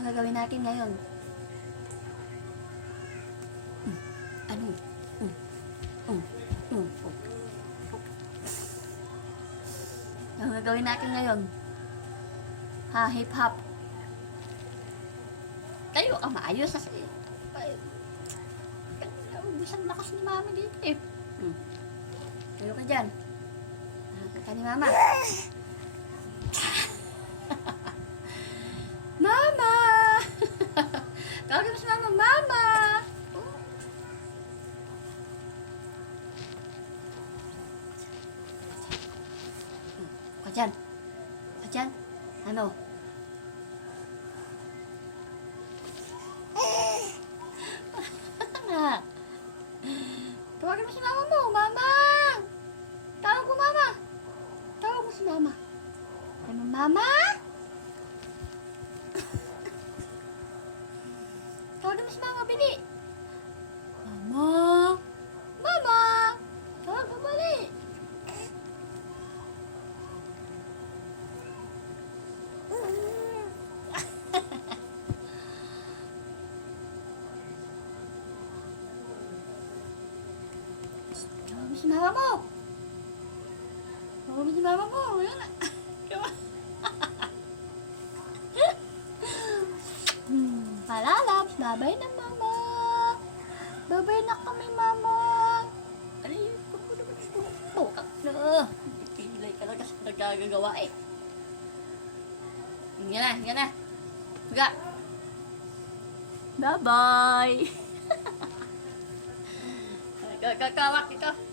Ano gagawin natin ngayon? Ano? Ano gagawin natin ngayon? Ha, hip hop. Tayo ka maayos sa bisang lakas ni mama dito eh. Tayo ka dyan. Nakakita ni mama. Mama! Tawagin mo si mama, mama! Ka dyan. Ka dyan. Ano? Tawagin mo si mama mo, mama! Tawag mo mama! Tawag mo si mama. Ano, mama? Tawagin mo si mama, bili! Mama! Mama! Tawag mo bali! Tawag mo si mama mo! Tawag mo si mama mo! Wala na! Palalabs! Babay na mama! Babay na kami mama! Ano yun? Bukak na! Pilay ka lang kasi nagagagawa eh. Yan na! Huga! Bye-bye! Kawak ito!